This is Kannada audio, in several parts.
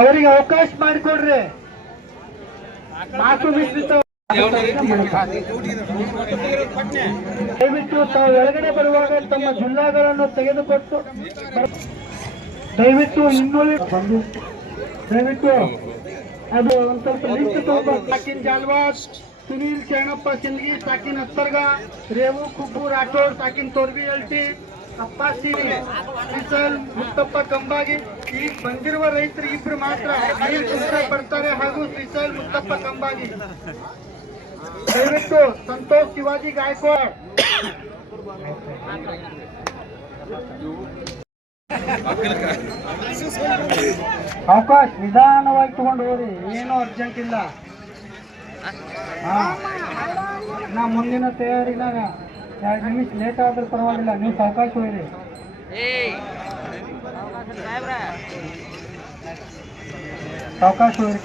ಅವರಿಗೆ ಅವಕಾಶ ಮಾಡಿಕೊಡ್ರಿ. ಮಾತು ಮಿಶ್ರಿತ ದಯವಿಟ್ಟು ತಾವು ಒಳಗಡೆ ಬರುವಾಗ ತಮ್ಮ ಜಿಲ್ಲಾಗಳನ್ನು ತೆಗೆದುಕೊಟ್ಟು ದಯವಿಟ್ಟು ಇನ್ನುಳಿ ದಯವಿಟ್ಟು ಅದು ಒಂದ್ ಸ್ವಲ್ಪ ಲಿಸ್ಟ್ ಸಾಕಿನ್ ಜಾಲ್ವಾಸ್, ಸುನೀಲ್ ಶರಣಪ್ಪ ಸಿಂದ್ಗಿ, ಸಾಕಿನ್ ಹತ್ತರ್ಗ ರೇವು ಕುಬ್ಬು ರಾಠೋಡ್, ಸಾಕಿನ್ ತೋರ್ಬಿ ಅಲ್ಟಿ ಅಪ್ಪ ಸಿರಿ ಶ್ರೀಸಲ್ ಮುತ್ತಪ್ಪ ಕಂಬಾಗಿ. ಈಗ ಬಂದಿರುವ ರೈತರು ಇಬ್ರು ಮಾತ್ರ ಬರ್ತಾರೆ ಹಾಗೂ ಶ್ರೀಶೈಲ್ ಮುತ್ತಪ್ಪ ಕಂಬಾಗಿ ದಯವಿಟ್ಟು ಸಂತೋಷ್ ಶಿವಾಜಿ ಗಾಯಕ್ವಾಡ್. ಅವಕಾಶ ನಿಧಾನವಾಗಿ ತಗೊಂಡು ಹೋಗಿ ಏನೂ ಅರ್ಜೆಂಟ್ ಇಲ್ಲ. ನಾ ಮುಂದಿನ ತಯಾರಿನಾಗ ಎರಡು ನಿಮಿಷ ಲೇಟ್ ಆದ್ರೂ ಪರವಾಗಿಲ್ಲ, ನೀವು ಅವಕಾಶ ಹೋಗ್ರಿ. ಅವಕಾಶ ಹೋಗ್ರಿ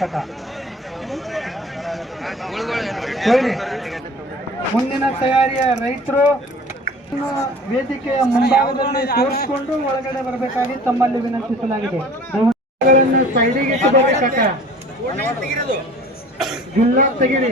ಹೇಳಿ. ಮುಂದಿನ ತಯಾರಿಯ ರೈತರು ವೇದಿಕೆಯ ಮುಂಭಾಗದಲ್ಲಿ ತೋರಿಸಿಕೊಂಡು ಒಳಗಡೆ ಬರಬೇಕಾಗಿ ತಮ್ಮಲ್ಲಿ ವಿನಂತಿಸಲಾಗಿದೆ. ಸೈಡಿಗೆ ಬರ್ಬೇಕಕ್ಕ ಜಿಲ್ಲಾ ತೆಗಿರಿ.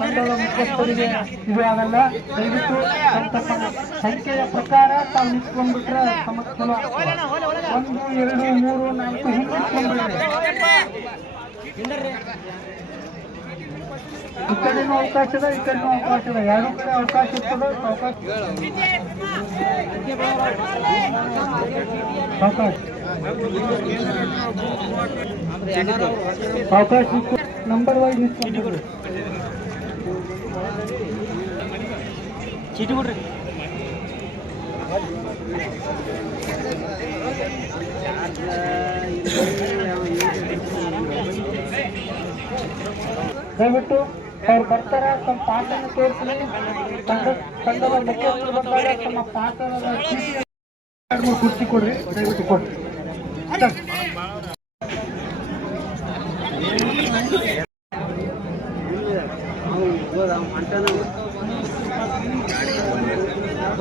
ತಂಡದ ಮುಖ್ಯಸ್ಥರಿಗೆ ಇದು ಆಗಲ್ಲ. ದಯವಿಟ್ಟು ತಮ್ಮ ಸಂಖ್ಯೆಯ ಪ್ರಕಾರ ತಾವು ನಿಂತ್ಕೊಂಡ್ಬಿಟ್ರೆ ಚಲೋ ಒಂದು, ಎರಡು, ಮೂರು, ನಾಲ್ಕು ಹಿಂಗೆ ಈ ಕಡೆನೂ ಅವಕಾಶ ಇದೆ, ಈ ಕಡೆನೂ ಅವಕಾಶ ಇದೆ. ಎರಡು ಕಡೆ ಅವಕಾಶ ಇರ್ತದೆ ಅವಕಾಶ ಅವಕಾಶ. ನಂಬರ್ ವೈಸ್ ನಿಂತ್ಕೊಂಡ್ಬಿಡ್ರಿ. ಚೀಟಿ ಕೊಡ್ರಿ. ದಯವಿಟ್ಟು ಅವ್ರು ಬರ್ತಾರ? ತಮ್ಮ ಪಾಠನ ತೋರಿಸಿ ತಂಡ ತಂಡದ ಮುಖ್ಯಸ್ಥರು ಬಂದಾಗ ತಮ್ಮ ಮೂರು ಕುರ್ಚಿ ಕೊಡ್ರಿ. ದಯವಿಟ್ಟು ಕೊಡ್ರಿ.